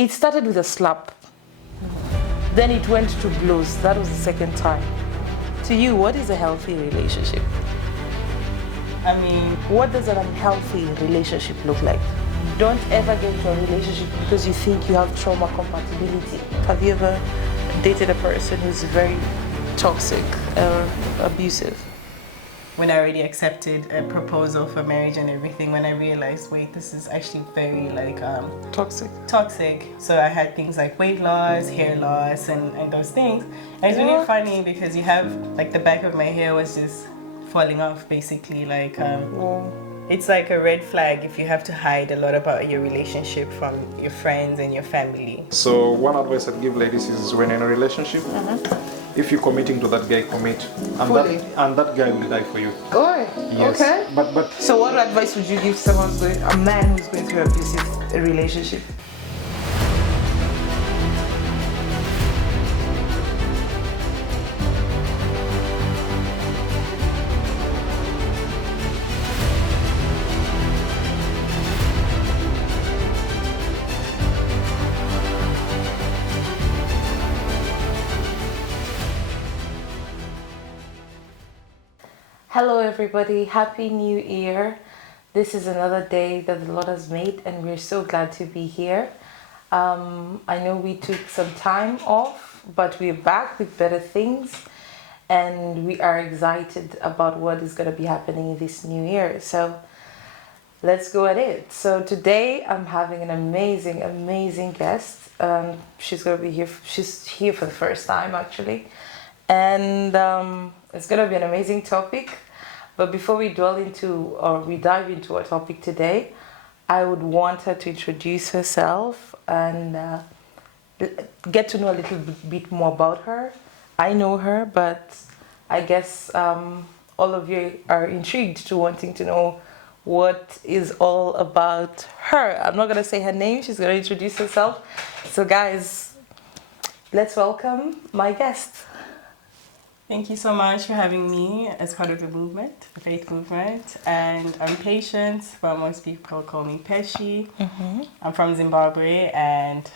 it started with a slap. Then it went to blows. That was the second time. To you, what is a healthy relationship? I mean, what does an unhealthy relationship look like? Don't ever get into a relationship because you think you have trauma compatibility. Have you ever dated a person who's very toxic or abusive? When I already accepted a proposal for marriage and everything, when I realized, wait, this is actually very toxic. So I had things like weight loss, hair loss, and those things. And it's really funny because you have, like, the back of my hair was just falling off, basically. Like, it's like a red flag if you have to hide a lot about your relationship from your friends and your family. So one advice I'd give ladies is when in a relationship, if you're committing to that guy, commit. And that guy will die for you. Oh, yes. Okay. But so what advice would you give someone a man who's going through an abusive relationship? Hello everybody, Happy New Year. This is another day that the Lord has made and we're so glad to be here. I know we took some time off, but we're back with better things and we are excited about what is going to be happening this new year. So let's go at it. So today I'm having an amazing guest. She's going to be here. She's here for the first time actually. And it's going to be an amazing topic. But before we dive into our topic today, I would want her to introduce herself and get to know a little bit more about her. I know her, but I guess all of you are intrigued to wanting to know what is all about her. I'm not going to say her name. She's going to introduce herself. So guys, let's welcome my guest. Thank you so much for having me as part of the movement, the faith movement. And I'm Patience, but most people call me Peshi. I'm from Zimbabwe, and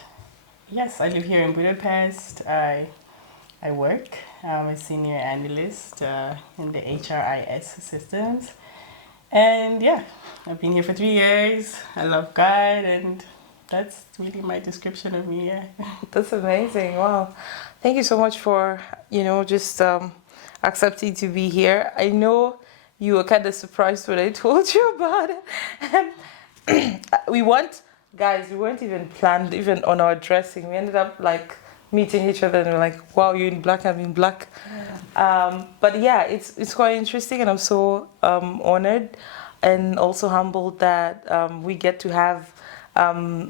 yes, I live here in Budapest. I work. I'm a senior analyst in the HRIS systems. And yeah, I've been here for 3 years. I love God, and that's really my description of me. Yeah. That's amazing. Wow. Thank you so much for, just accepting to be here. I know you were kind of surprised when I told you about it. We weren't even planned, even on our dressing. We ended up like meeting each other and we're like, wow, you're in black, I'm in black. Yeah. But yeah, it's quite interesting and I'm so honored and also humbled that we get to have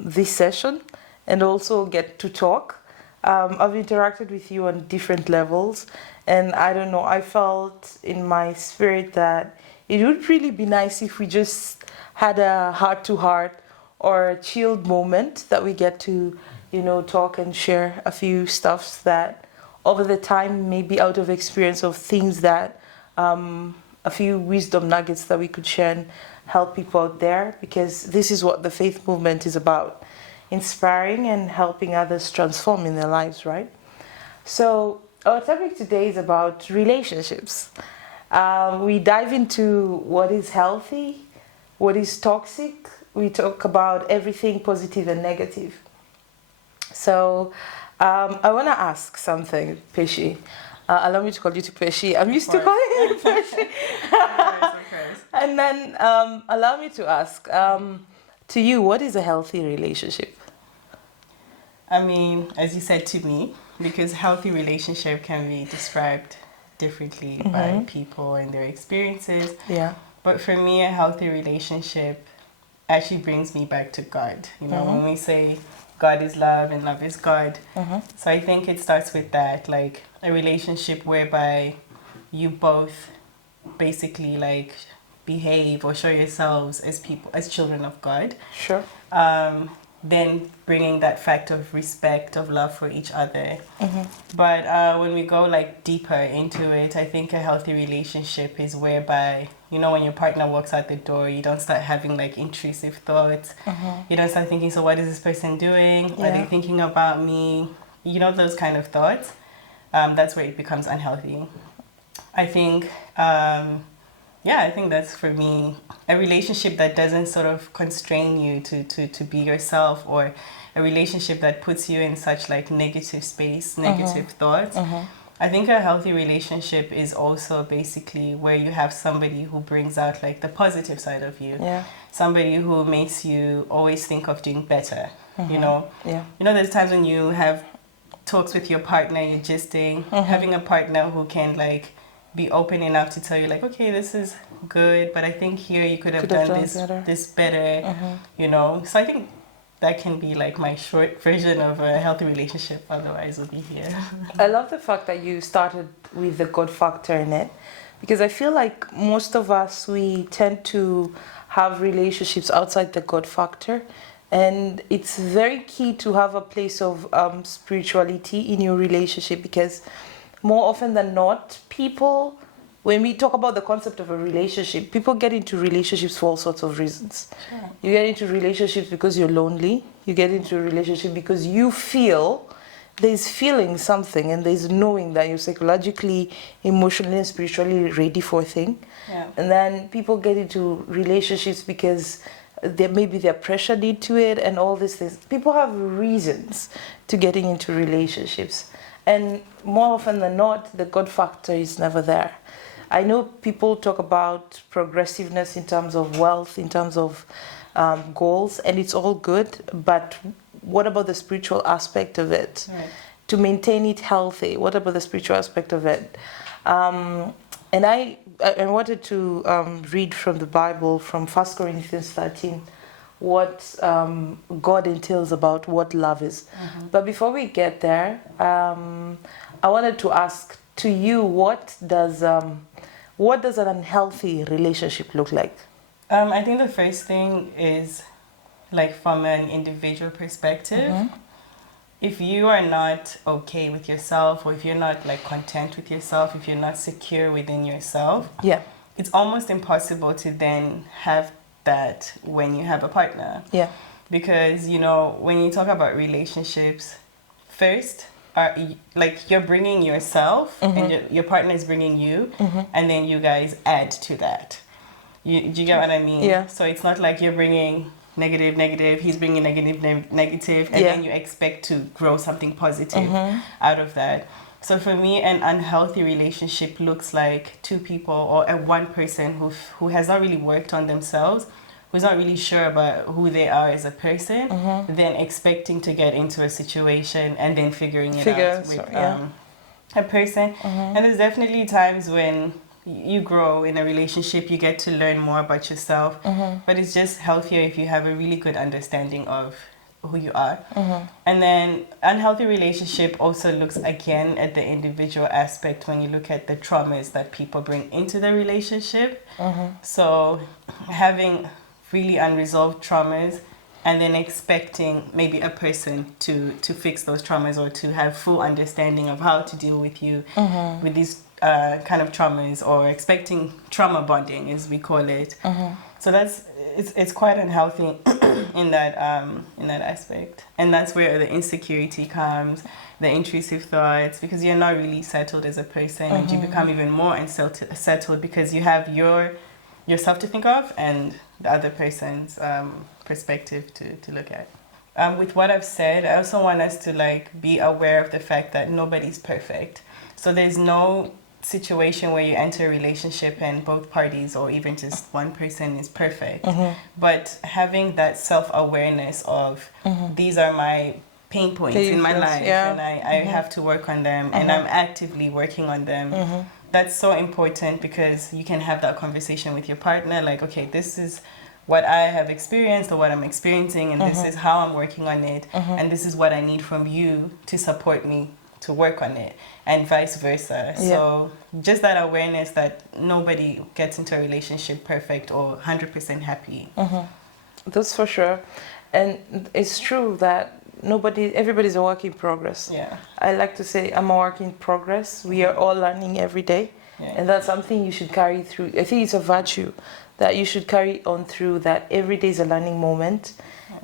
this session and also get to talk. I've interacted with you on different levels and I don't know, I felt in my spirit that it would really be nice if we just had a heart-to-heart or a chilled moment that we get to, talk and share a few stuffs that over the time, maybe out of experience of things that, a few wisdom nuggets that we could share and help people out there, because this is what the faith movement is about. Inspiring and helping others transform in their lives, right? So our topic today is about relationships. We dive into what is healthy, what is toxic. We talk about everything positive and negative. So I want to ask something, Peshi. Allow me to call you to Peshi. I'm used to calling you Peshi. And then allow me to ask, to you, what is a healthy relationship? I mean, as you said to me, because healthy relationship can be described differently by people and their experiences. Yeah. But for me, a healthy relationship actually brings me back to God. When we say God is love and love is God. So I think it starts with that, like a relationship whereby you both basically behave or show yourselves as people, as children of God. Sure. then bringing that fact of respect, of love for each other. But when we go like deeper into it, I think a healthy relationship is whereby, you know, when your partner walks out the door, you don't start having like intrusive thoughts. You don't start thinking, so what is this person doing? Are they thinking about me? You know, those kind of thoughts. That's where it becomes unhealthy. I think, I think that's for me a relationship that doesn't sort of constrain you to be yourself, or a relationship that puts you in such like negative space, negative thoughts. I think a healthy relationship is also basically where you have somebody who brings out like the positive side of you. Somebody who makes you always think of doing better, you know? You know, there's times when you have talks with your partner, you're gisting, having a partner who can like be open enough to tell you like, okay, this is good, but I think here you could have done this better, you know? So I think that can be like my short version of a healthy relationship, otherwise we'll be here. I love the fact that you started with the God factor in it, because I feel like most of us, we tend to have relationships outside the God factor, and it's very key to have a place of spirituality in your relationship, because more often than not, people, when we talk about the concept of a relationship, people get into relationships for all sorts of reasons. You get into relationships because you're lonely. You get into a relationship because you feel there's feeling something, and there's knowing that you're psychologically, emotionally, and spiritually ready for a thing. And then people get into relationships because maybe they're pressured into it and all these things. People have reasons to getting into relationships. And more often than not, the God factor is never there. I know people talk about progressiveness in terms of wealth, in terms of goals, and it's all good, but what about the spiritual aspect of it? To maintain it healthy, what about the spiritual aspect of it? And I wanted to read from the Bible, from 1 Corinthians 13, what God entails about what love is. But before we get there, I wanted to ask to you, what does an unhealthy relationship look like? I think the first thing is, like, from an individual perspective, if you are not okay with yourself, or if you're not like content with yourself, if you're not secure within yourself, it's almost impossible to then have that when you have a partner. Because, you know, when you talk about relationships, first, like, you're bringing yourself, and your partner is bringing you, and then you guys add to that. Do you get what I mean? So it's not like you're bringing negative, he's bringing negative, and then you expect to grow something positive out of that. So for me, an unhealthy relationship looks like two people, or one person who has not really worked on themselves, who's not really sure about who they are as a person, then expecting to get into a situation and then figuring it out with a person. And there's definitely times when you grow in a relationship, you get to learn more about yourself, but it's just healthier if you have a really good understanding of who you are. And then unhealthy relationship also looks again at the individual aspect when you look at the traumas that people bring into the relationship. So having really unresolved traumas, and then expecting maybe a person to fix those traumas, or to have full understanding of how to deal with you with these kind of traumas, or expecting trauma bonding, as we call it. So it's quite unhealthy in that aspect, and that's where the insecurity comes, the intrusive thoughts, because you're not really settled as a person, and you become even more unsettled because you have yourself to think of and the other person's perspective to look at. With what I've said, I also want us to like be aware of the fact that nobody's perfect. So there's no situation where you enter a relationship and both parties, or even just one person, is perfect. But having that self-awareness of these are my pain points in my life, and I have to work on them, and I'm actively working on them. That's so important, because you can have that conversation with your partner, like, okay, this is what I have experienced, or what I'm experiencing, and this is how I'm working on it, and this is what I need from you to support me to work on it, and vice versa. So just that awareness that nobody gets into a relationship perfect or 100% happy. That's for sure. And it's true that everybody's a work in progress. Yeah. I like to say I'm a work in progress. We are all learning every day. Yeah. And that's something you should carry through. I think it's a virtue that you should carry on through, that every day is a learning moment.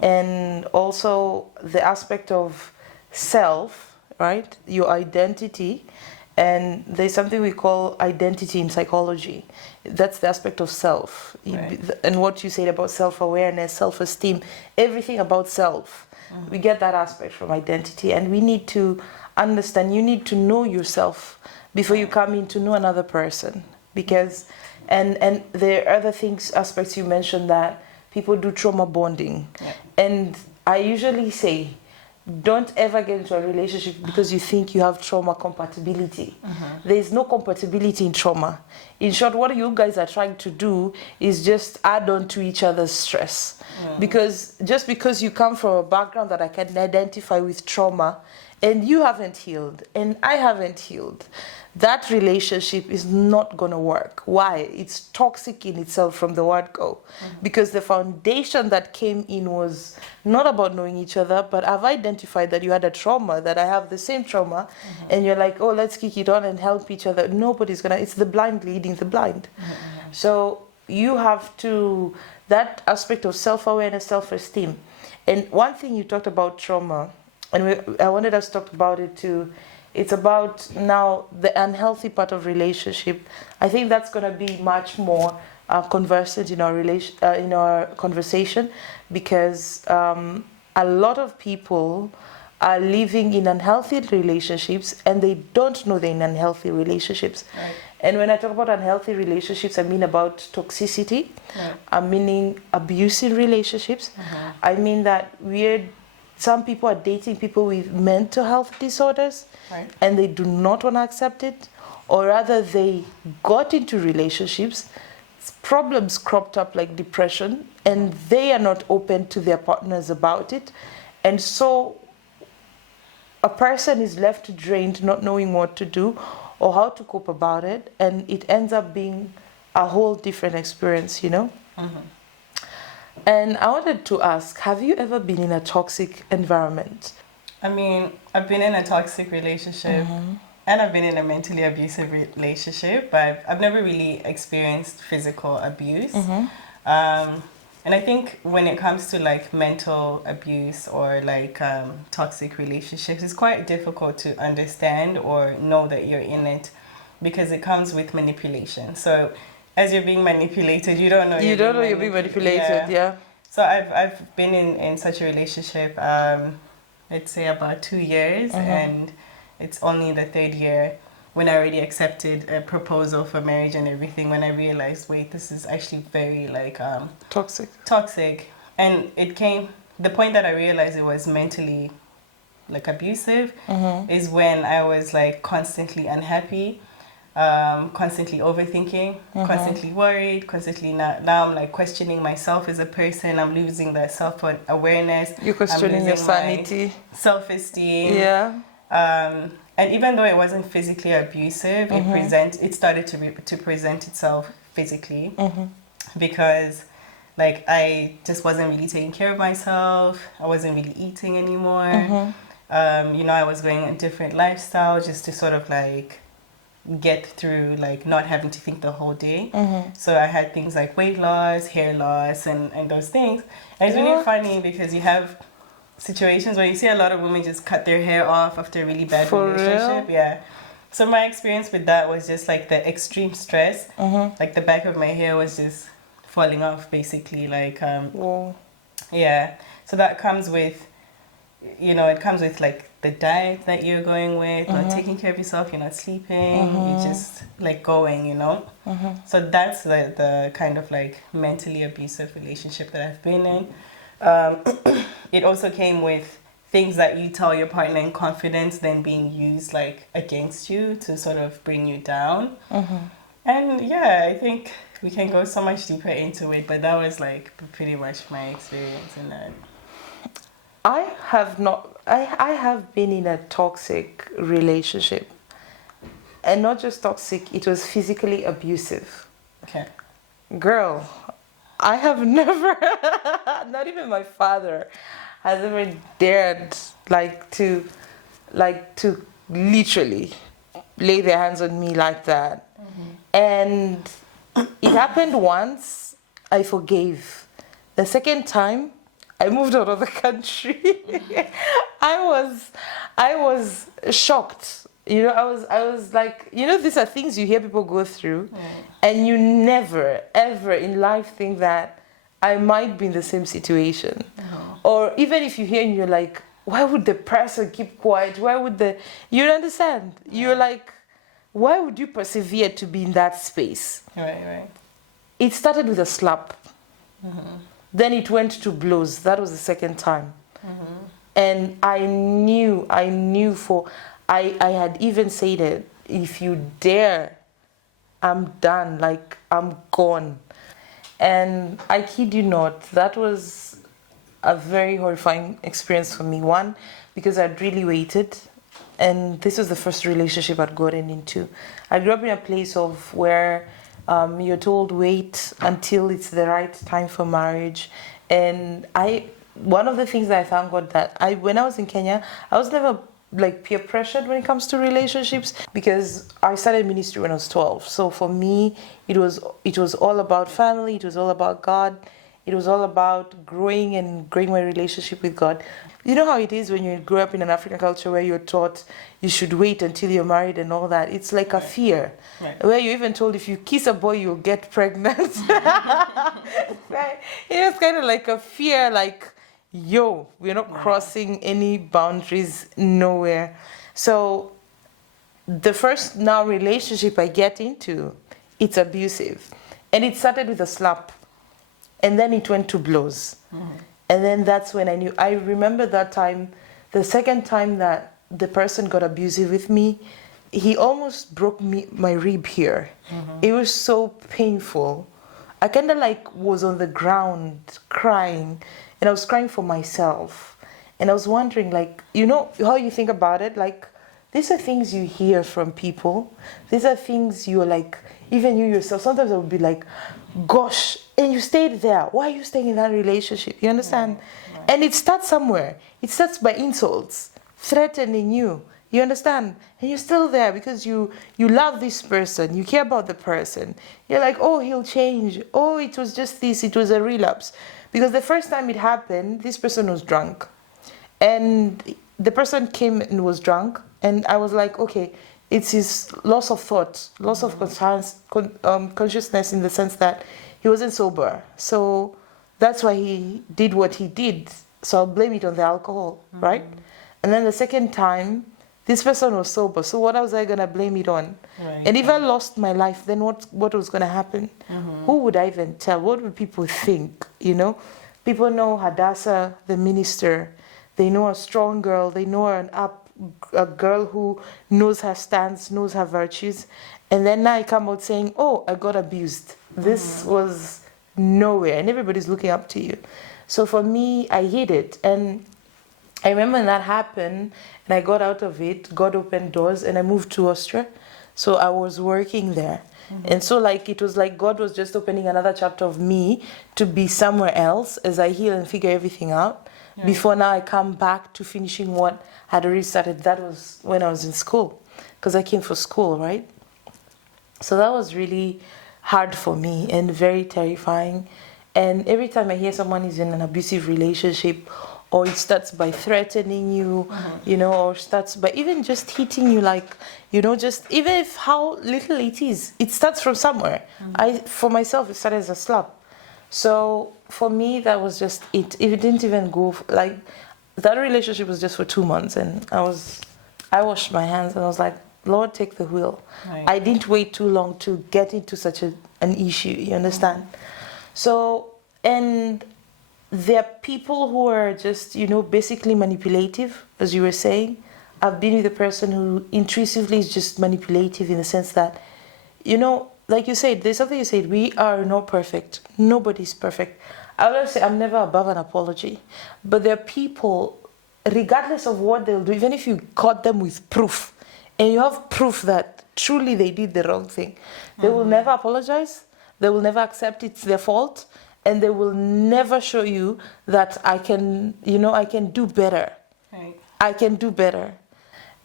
And also the aspect of self, right? Your identity. And there's something we call identity in psychology. That's the aspect of self. Right. And what you said about self-awareness, self-esteem, everything about self. We get that aspect from identity, and we need to understand, you need to know yourself before you come in to know another person. Because, and there are other things, aspects you mentioned, that people do trauma bonding. Yeah. And I usually say, don't ever get into a relationship because you think you have trauma compatibility. There is no compatibility in trauma. In short, what you guys are trying to do is just add on to each other's stress. Because just because you come from a background that I can identify with trauma, and you haven't healed, and I haven't healed, that relationship is not going to work. Why? It's toxic in itself from the word go. Because the foundation that came in was not about knowing each other, but I've identified that you had a trauma, that I have the same trauma, and you're like, oh, let's kick it on and help each other. Nobody's going to, it's the blind leading the blind. So you have to, that aspect of self-awareness, self-esteem. And one thing you talked about trauma, and I wanted us to talk about it too. It's about now the unhealthy part of relationship. I think that's going to be much more conversant in our conversation, because a lot of people are living in unhealthy relationships and they don't know they're in unhealthy relationships. Right. And when I talk about unhealthy relationships, I mean about toxicity. Right. I'm meaning abusive relationships. I mean that some people are dating people with mental health disorders, Right. and they do not want to accept it, or rather they got into relationships, problems cropped up like depression, and they are not open to their partners about it. And so a person is left drained, not knowing what to do or how to cope about it, and it ends up being a whole different experience, And I wanted to ask, have you ever been in a toxic environment? I mean, I've been in a toxic relationship and I've been in a mentally abusive relationship, but I've never really experienced physical abuse. And I think when it comes to like mental abuse or like toxic relationships, it's quite difficult to understand or know that you're in it, because it comes with manipulation. So as you're being manipulated, you don't know you're being manipulated. Yeah. So I've been in such a relationship, let's say about 2 years, and it's only the third year when I already accepted a proposal for marriage and everything, when I realized, wait, this is actually very like toxic. And the point that I realized it was mentally like abusive is when I was like constantly unhappy, constantly overthinking, constantly worried, constantly now I'm like questioning myself as a person. I'm losing that self-awareness. You're questioning your sanity, self-esteem. Yeah. And even though it wasn't physically abusive, it started to present itself physically, because like I just wasn't really taking care of myself. I wasn't really eating anymore. I was going a different lifestyle just to sort of like get through like not having to think the whole day. So I had things like weight loss, hair loss, and those things. And it's really funny because you have situations where you see a lot of women just cut their hair off after a really bad relationship. Real? Yeah. So my experience with that was just like the extreme stress. Like the back of my hair was just falling off basically. Like Whoa. Yeah. So that comes with, it comes with like the diet that you're going with, not taking care of yourself, you're not sleeping, you're just like going, So that's the kind of like mentally abusive relationship that I've been in. It also came with things that you tell your partner in confidence then being used like against you to sort of bring you down. And yeah, I think we can go so much deeper into it, but that was like pretty much my experience in that. I have been in a toxic relationship, and not just toxic, it was physically abusive. Okay. Girl, I have never, not even my father has ever dared to literally lay their hands on me like that. And it happened once, I forgave. The second time, I moved out of the country. I was shocked. I was like, these are things you hear people go through, and you never, ever in life think that I might be in the same situation. Or even if you hear and you're like, why would the person keep quiet? You understand? You're like, why would you persevere to be in that space? Right. It started with a slap. Then it went to blows. That was the second time. And I knew I had even said it, if you dare, I'm done, like I'm gone. And I kid you not, that was a very horrifying experience for me. One, because I'd really waited, and this was the first relationship I'd gotten into. I grew up in a place of where you're told wait until it's the right time for marriage. And one of the things that I thank God that when I was in Kenya, I was never like peer pressured when it comes to relationships, because I started ministry when I was 12. So for me, it was all about family. It was all about God. It was all about growing my relationship with God. You know how it is when you grow up in an African culture where you're taught you should wait until you're married and all that. It's like a fear, where you're even told if you kiss a boy, you'll get pregnant. Right? It's kind of like a fear, like, yo, we're not crossing any boundaries, nowhere. So the first now relationship I get into, it's abusive. And it started with a slap. And then it went to blows. And then that's when I knew. I remember that time, the second time that the person got abusive with me, he almost broke my rib here. It was so painful. I kind of like was on the ground crying, and I was crying for myself. And I was wondering, like, you know how you think about it? Like, these are things you hear from people. These are things you're like, even you yourself, sometimes I would be like, gosh, and you stayed there. Why are you staying in that relationship? You understand? Right. And it starts somewhere. It starts by insults, threatening you. You understand? And you're still there because you love this person. You care about the person. You're like, oh, he'll change. Oh, it was just this. It was a relapse. Because the first time it happened, this person was drunk. And the person came and was drunk. And I was like, okay, it's his loss of thought, loss of consciousness, in the sense that he wasn't sober. So that's why he did what he did. So I'll blame it on the alcohol, right? And then the second time, this person was sober. So what was I going to blame it on? Right. And if I lost my life, then what was going to happen? Who would I even tell? What would people think? You know, people know Hadassah, the minister. They know a strong girl. They know a girl who knows her stance, knows her virtues. And then now I come out saying, oh, I got abused. This was nowhere. And everybody's looking up to you. So for me, I hid it. And I remember when that happened, and I got out of it, God opened doors, and I moved to Austria. So I was working there. And so it was like God was just opening another chapter of me to be somewhere else as I heal and figure everything out. Right. Before now I come back to finishing what had already started. That was when I was in school, because I came for school, right? So that was really hard for me and very terrifying. And every time I hear someone is in an abusive relationship, or it starts by threatening you, you know, or starts by even just hitting you, like, you know, just even if how little it is, it starts from somewhere. For myself, it started as a slap. So for me, that was just it. It didn't even go, that relationship was just for 2 months, and I washed my hands and I was like, Lord, take the wheel. Right. I didn't wait too long to get into such an issue, you understand? So, and there are people who are just, you know, basically manipulative, as you were saying. I've been with a person who intuitively is just manipulative in the sense that, you know, like you said, there's something you said, we are not perfect. Nobody's perfect. I always say I'm never above an apology. But there are people, regardless of what they'll do, even if you caught them with proof, and you have proof that truly they did the wrong thing, they will never apologize. They will never accept it's their fault. and they will never show you that I can do better. Right. I can do better.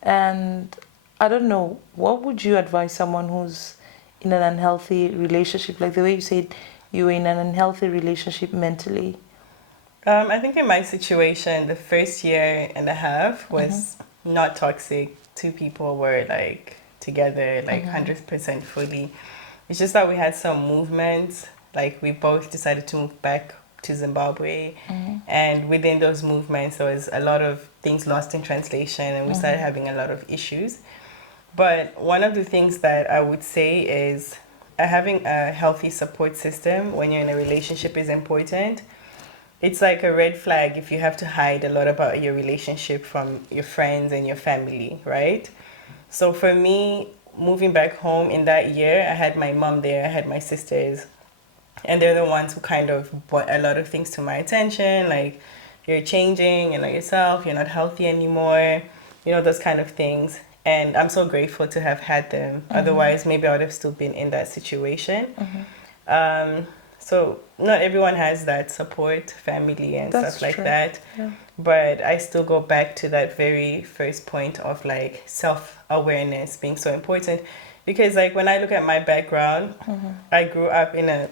And I don't know, what would you advise someone who's in an unhealthy relationship, like the way you said you were in an unhealthy relationship mentally? I think in my situation, the first year and a half was not toxic. Two people were like together, like 100% fully. It's just that we had some movements. Like we both decided to move back to Zimbabwe, and within those movements, there was a lot of things lost in translation, and we started having a lot of issues. But one of the things that I would say is having a healthy support system when you're in a relationship is important. It's like a red flag if you have to hide a lot about your relationship from your friends and your family, right? So for me, moving back home in that year, I had my mom there, I had my sisters, and they're the ones who kind of brought a lot of things to my attention, like you're changing, you're not yourself, you're not healthy anymore, those kind of things. And I'm so grateful to have had them. Otherwise, maybe I would have still been in that situation. So not everyone has that support, family and That's stuff like true. that. Yeah. But I still go back to that very first point of like self-awareness being so important. Because like when I look at my background, I grew up in a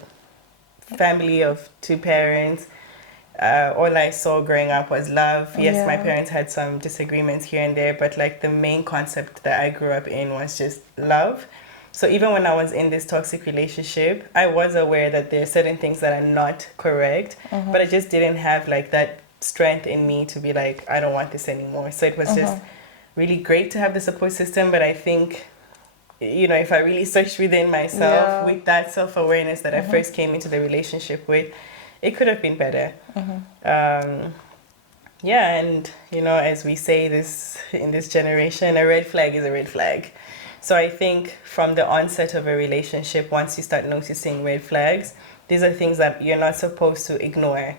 family of two parents. All I saw growing up was love. Yes, my parents had some disagreements here and there, but like the main concept that I grew up in was just love. So even when I was in this toxic relationship, I was aware that there are certain things that are not correct, but I just didn't have like that strength in me to be like, I don't want this anymore. So it was just really great to have the support system, but I think, if I really searched within myself with that self-awareness that I first came into the relationship with, it could have been better. And as we say this in this generation, a red flag is a red flag. So I think from the onset of a relationship, once you start noticing red flags, these are things that you're not supposed to ignore.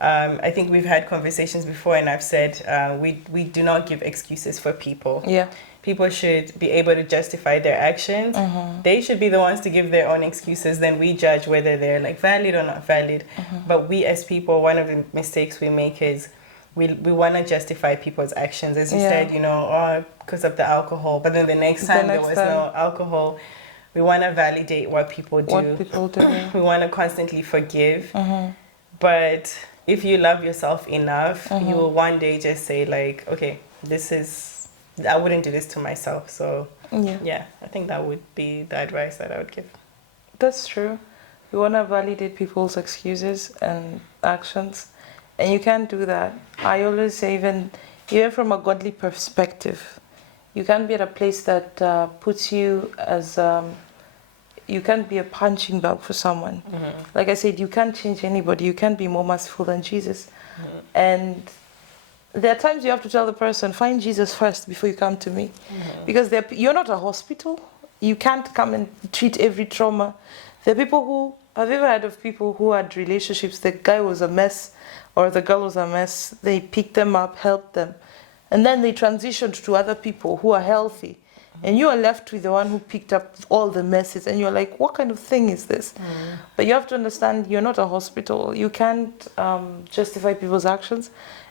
I think we've had conversations before, and I've said we do not give excuses for people. Yeah. People should be able to justify their actions. They should be the ones to give their own excuses. Then we judge whether they're like valid or not valid. But we as people, one of the mistakes we make is we want to justify people's actions. As you said, because of the alcohol. But then the next time there was no alcohol, we want to validate what people do. We want to constantly forgive. But if you love yourself enough, you will one day just say like, okay, I wouldn't do this to myself. So I think that would be the advice that I would give. That's true. We want to validate people's excuses and actions, and you can't do that. I always say, even from a godly perspective, you can't be at a place that puts you as you can't be a punching bag for someone. Like I said, you can't change anybody. You can't be more merciful than Jesus. And there are times you have to tell the person, find Jesus first before you come to me. Because you're not a hospital. You can't come and treat every trauma. There are people who, have you ever heard of people who had relationships, the guy was a mess or the girl was a mess, they picked them up, helped them, and then they transitioned to other people who are healthy. And you are left with the one who picked up all the messes, and you're like, what kind of thing is this? But you have to understand, you're not a hospital. You can't justify people's actions.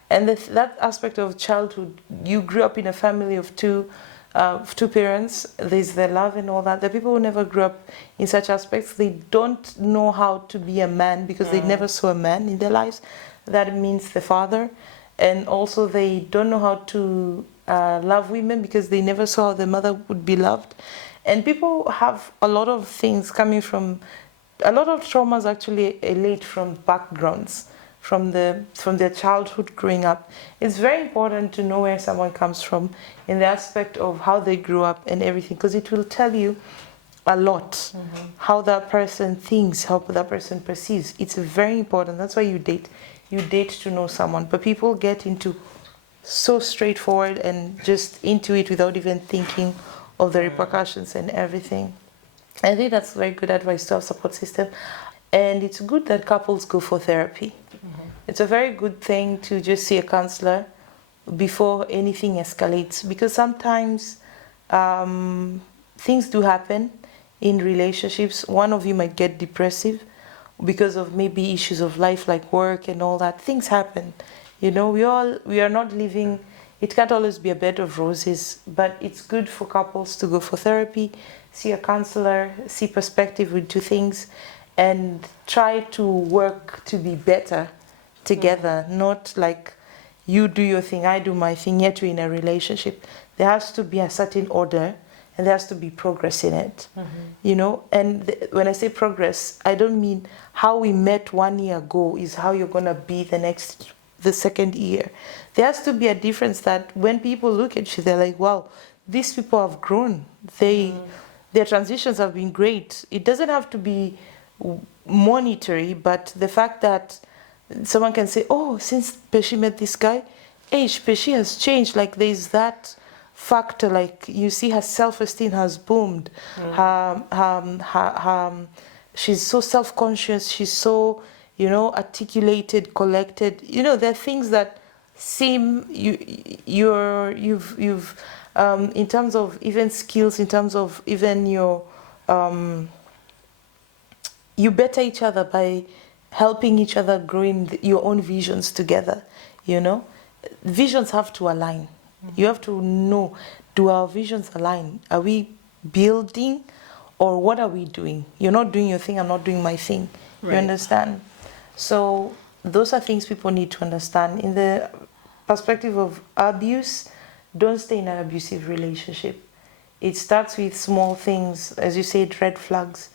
And that aspect of childhood, you grew up in a family of two parents, there's the love and all that. The people who never grew up in such aspects, they don't know how to be a man because they never saw a man in their lives. That means the father. And also they don't know how to love women because they never saw how the mother would be loved. And people have a lot of things coming from, a lot of traumas actually elate from backgrounds, from their childhood growing up. It's very important to know where someone comes from in the aspect of how they grew up and everything, because it will tell you a lot how that person thinks, how that person perceives. It's very important. That's why you date. You date to know someone. But people get into so straightforward and just into it without even thinking of the repercussions and everything. I think that's very good advice to have support system. And it's good that couples go for therapy. It's a very good thing to just see a counselor before anything escalates, because sometimes things do happen in relationships. One of you might get depressive, because of maybe issues of life like work and all that. Things happen. You know, we are not living, it can't always be a bed of roses, but it's good for couples to go for therapy, see a counselor, see perspective into things, and try to work to be better together, not like you do your thing, I do my thing, yet we're in a relationship. There has to be a certain order, and there has to be progress in it, you know. And when I say progress, I don't mean how we met 1 year ago is how you're gonna be the second year. There has to be a difference that when people look at you, they're like, wow, these people have grown. Their transitions have been great. It doesn't have to be monetary, but the fact that someone can say, oh, since Peshi met this guy, Peshi has changed. Like there's that factor, like you see her self-esteem has boomed. She's so self-conscious, she's so, you know, articulated, collected. You know, there are things that seem you've in terms of even skills, in terms of even your you better each other by helping each other grow in your own visions together. You know, visions have to align. You have to know, do our visions align? Are we building, or what are we doing? You're not doing your thing, I'm not doing my thing. Right. You understand? So those are things people need to understand. In the perspective of abuse, don't stay in an abusive relationship. It starts with small things, as you said, red flags.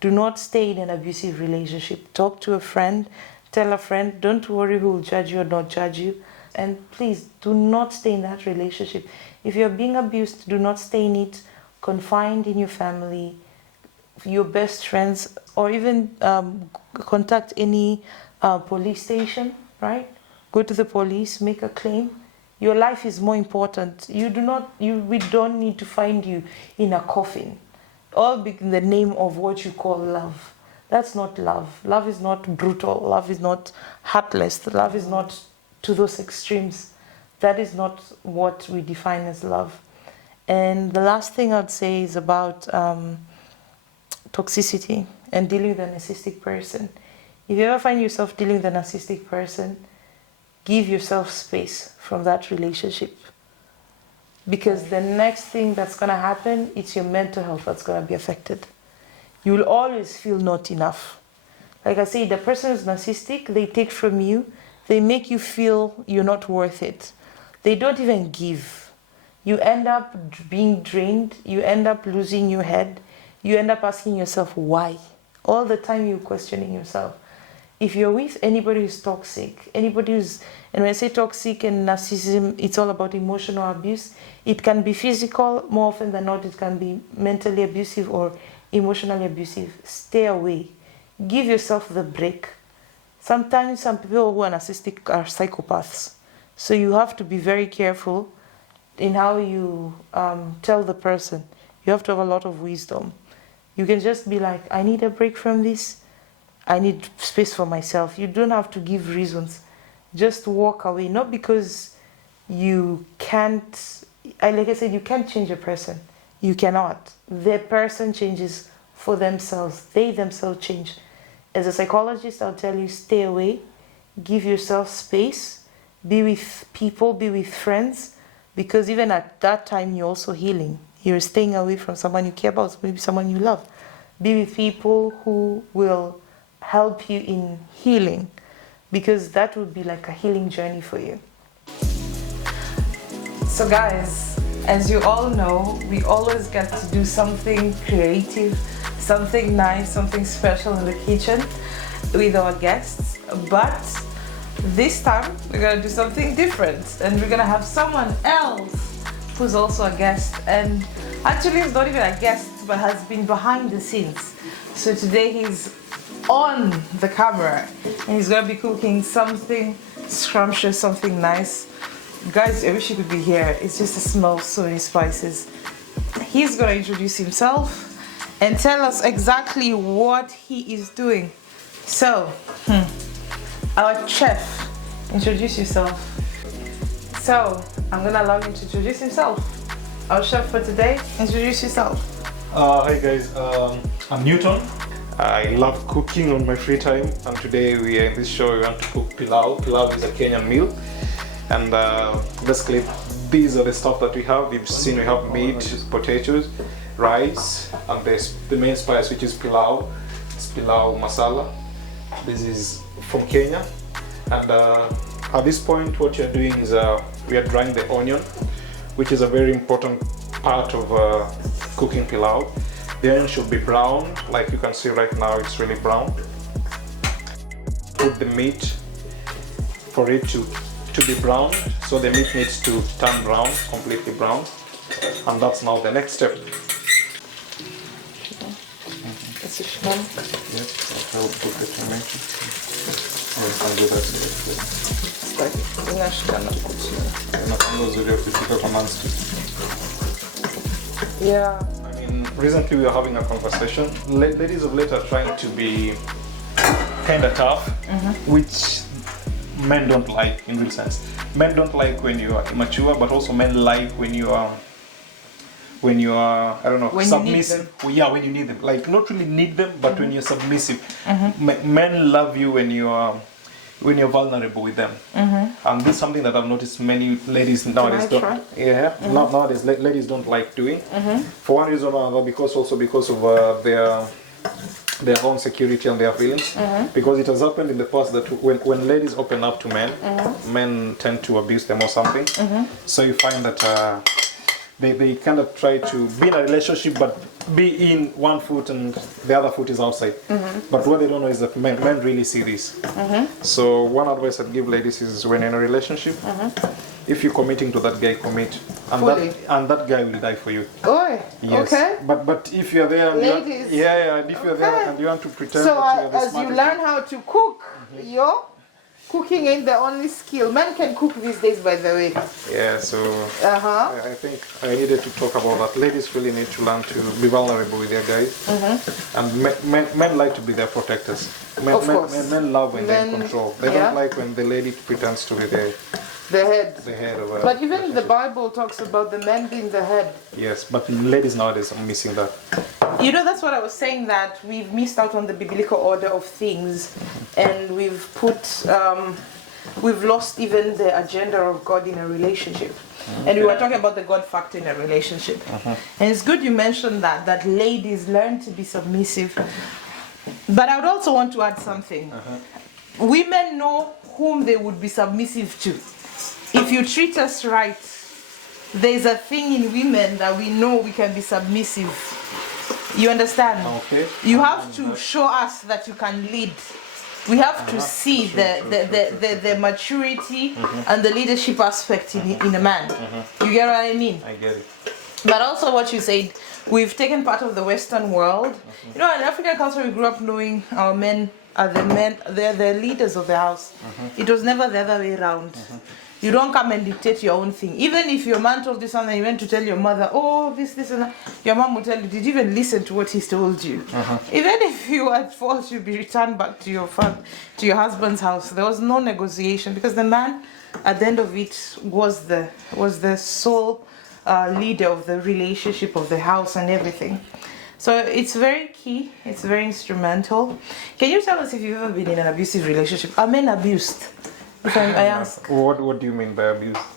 Do not stay in an abusive relationship. Talk to a friend, tell a friend, don't worry who will judge you or not judge you. And please, do not stay in that relationship. If you're being abused, do not stay in it. Confined in your family, your best friends, or even contact any police station, right? Go to the police, make a claim. Your life is more important. We don't need to find you in a coffin, all in the name of what you call love. That's not love. Love is not brutal. Love is not heartless. Love is not to those extremes. That is not what we define as love. And the last thing I'd say is about toxicity and dealing with a narcissistic person. If you ever find yourself dealing with a narcissistic person, give yourself space from that relationship. Because the next thing that's going to happen, it's your mental health that's going to be affected. You will always feel not enough. Like I say, the person who's narcissistic, they take from you, they make you feel you're not worth it. They don't even give. You end up being drained, you end up losing your head, you end up asking yourself why. All the time you're questioning yourself. If you're with anybody who's toxic, and when I say toxic and narcissism, it's all about emotional abuse. It can be physical, more often than not, it can be mentally abusive or emotionally abusive. Stay away. Give yourself the break. Sometimes some people who are narcissistic are psychopaths. So you have to be very careful in how you tell the person. You have to have a lot of wisdom. You can just be like, I need a break from this. I need space for myself. You don't have to give reasons. Just walk away. Not because you can't, like I said, you can't change a person. You cannot. The person changes for themselves. They themselves change. As a psychologist, I'll tell you, stay away. Give yourself space. Be with people, be with friends. Because even at that time, you're also healing. You're staying away from someone you care about, maybe someone you love. Be with people who will help you in healing, because that would be like a healing journey for you. So guys, as you all know, we always get to do something creative, something nice, something special in the kitchen with our guests. But this time we're gonna do something different, and we're gonna have someone else who's also a guest, and actually he's not even a guest but has been behind the scenes. So today he's on the camera and he's gonna be cooking something scrumptious, something nice. Guys, I wish you could be here. It's just a smell, so many spices. He's gonna introduce himself and tell us exactly what he is doing. So, our chef, introduce yourself. So, I'm gonna allow you to introduce himself. Our chef for today, introduce yourself. Hi guys, I'm Newton. I love cooking on my free time, and today we are in this show. We want to cook pilau. Pilau is a Kenyan meal, and basically these are the stuff that we have. You've seen we have meat, potatoes, rice, and there's the main spice, which is pilau. It's pilau masala. This is from Kenya, and at this point what you're doing is we are drying the onion, which is a very important part of cooking pilau. The onion should be brown, like you can see right now, it's really brown. Put the meat for it to be brown, so the meat needs to turn brown, completely brown, and that's now the next step. It's a sham. Yes, I'll put the tomato. You can do that. Yeah. I mean, recently we were having a conversation. Ladies of late are trying to be kind of tough, which men don't like in real sense. Men don't like when you are immature, but also men like when you are, I don't know, when submissive. You need them. Yeah, when you need them. Like, not really need them, but when you're submissive. Men love you when you're vulnerable with them. And this is something that I've noticed many ladies nowadays don't. Yeah, nowadays ladies don't like doing. For one reason or another, because of their own security and their feelings. Because it has happened in the past that when ladies open up to men, men tend to abuse them or something. So you find that they kind of try to be in a relationship but be in one foot and the other foot is outside. But what they don't know is that men really see this. So one advice I'd give ladies is when you're in a relationship, if you're committing to that guy, commit. And that guy will die for you. Oh, yes. Okay. But if you're there, and ladies. if you're there and you want to pretend so that you're the as you learn how to cook, cooking ain't the only skill. Men can cook these days, by the way. Yeah, so I think I needed to talk about that. Ladies really need to learn to be vulnerable with their guys. And men like to be their protectors. Men love when they're in control. They don't like when the lady pretends to be the head of a... But even the Bible talks about the men being the head. Yes, but ladies nowadays are missing that. You know, that's what I was saying, that we've missed out on the biblical order of things, and we've lost even the agenda of God in a relationship. And we were talking about the God factor in a relationship. And it's good you mentioned that ladies learn to be submissive. But I would also want to add something. Women know whom they would be submissive to. If you treat us right, there's a thing in women that we know we can be submissive. You understand? Okay. You have to show us that you can lead. We have to see the maturity and the leadership aspect in a man. You get what I mean? I get it. But also what you said, we've taken part of the Western world. You know, in African culture, we grew up knowing our men are they're the leaders of the house. It was never the other way around. You don't come and dictate your own thing. Even if your man told you something, you went to tell your mother, oh, this and that, your mom will tell you, did you even listen to what he's told you? Even if you were at fault, you'd be returned back to your husband's house. There was no negotiation, because the man, at the end of it, was the sole leader of the relationship, of the house and everything. So it's very key. It's very instrumental. Can you tell us if you've ever been in an abusive relationship? Are men abused? If I ask. What do you mean by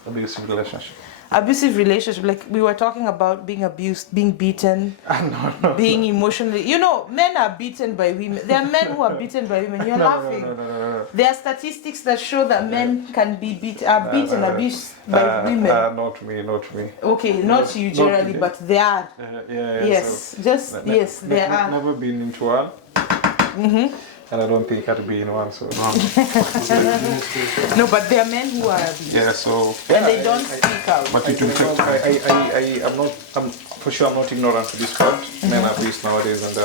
abusive relationship? Abusive relationship, like we were talking about being abused, being beaten, being emotionally. You know, men are beaten by women. There are men who are beaten by women. You're laughing. No. There are statistics that show that men can be abused by women. Not me. Okay, not you generally, but they are. Yes, so there are. Never been into one. And I don't think I'd be in one, so no. No, but there are men who are abused. Yeah, so and they don't speak out. But I'm not ignorant to this fact. Men are abused nowadays, and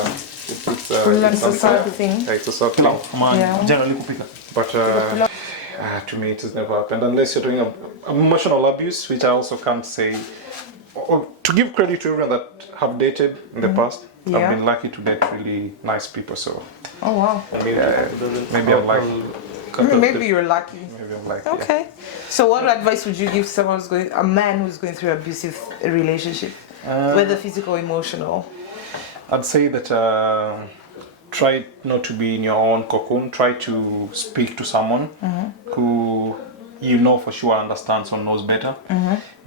it's a sad thing. Yeah, it's a sad thing. Generally, but to me, it has never happened unless you're doing emotional abuse, which I also can't say. Or to give credit to everyone that have dated in the past. I've been lucky to date really nice people, so. Oh wow. Maybe I'm lucky. Maybe you're lucky. Maybe I'm lucky. Okay. Yeah. So what advice would you give someone a man who's going through an abusive relationship, whether physical or emotional? I'd say that try not to be in your own cocoon. Try to speak to someone who you know for sure understands or knows better.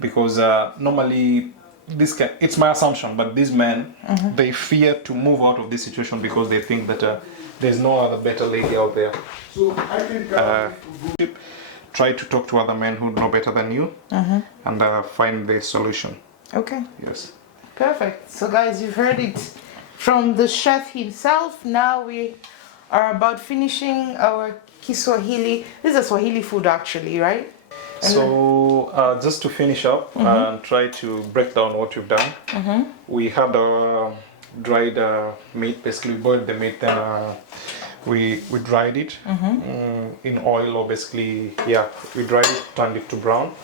Because normally, it's my assumption, but these men, they fear to move out of this situation because they think that there's no other better lady out there. So I think try to talk to other men who know better than you and find the solution. Okay. Yes. Perfect. So guys, you've heard it from the chef himself. Now we are about finishing our Kiswahili. This is Swahili food actually, right? So just to finish up and try to break down what we've done. We had dried meat, basically boiled the meat, then we dried it in oil, or basically, we dried it, turned it to brown.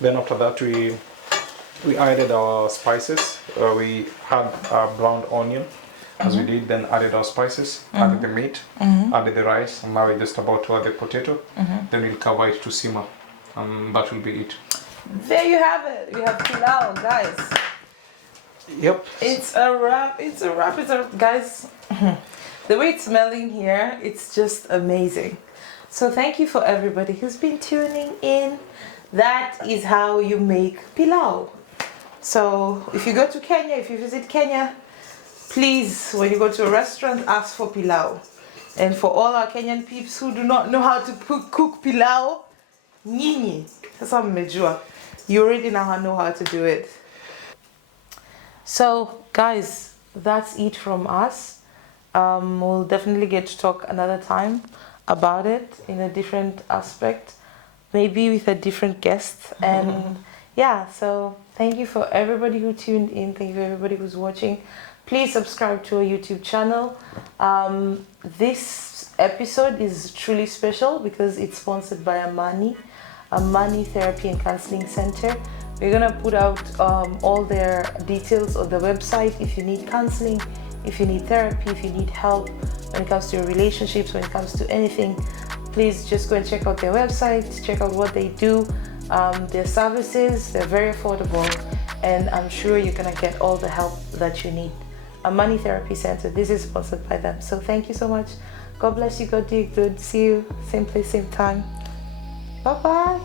Then after that we added our spices. We had browned onion as we did, then added our spices, added the meat, added the rice, and now we're just about to add the potato. Then we'll cover it to simmer, and that will be it. There you have it. You have pilau, guys. Yep. It's a wrap. Guys, the way it's smelling here, it's just amazing. So thank you for everybody who's been tuning in. That is how you make pilau. So if you go to Kenya, if you visit Kenya, please, when you go to a restaurant, ask for pilau. And for all our Kenyan peeps who do not know how to cook pilau, nyinyi, sasa mmejua. You already now know how to do it. So guys, that's it from us. We'll definitely get to talk another time about it in a different aspect, maybe with a different guest. And so thank you for everybody who tuned in. Thank you for everybody who's watching. Please subscribe to our YouTube channel. This episode is truly special because it's sponsored by Amani Therapy and Counseling Center. We're gonna put out all their details on the website. If you need counseling, if you need therapy, if you need help when it comes to your relationships, when it comes to anything, please just go and check out their website, check out what they do, their services. They're very affordable, and I'm sure you're gonna get all the help that you need. Amani Therapy Center, this is sponsored by them. So thank you so much. God bless you, God do you good. See you same place, same time. Bye-bye.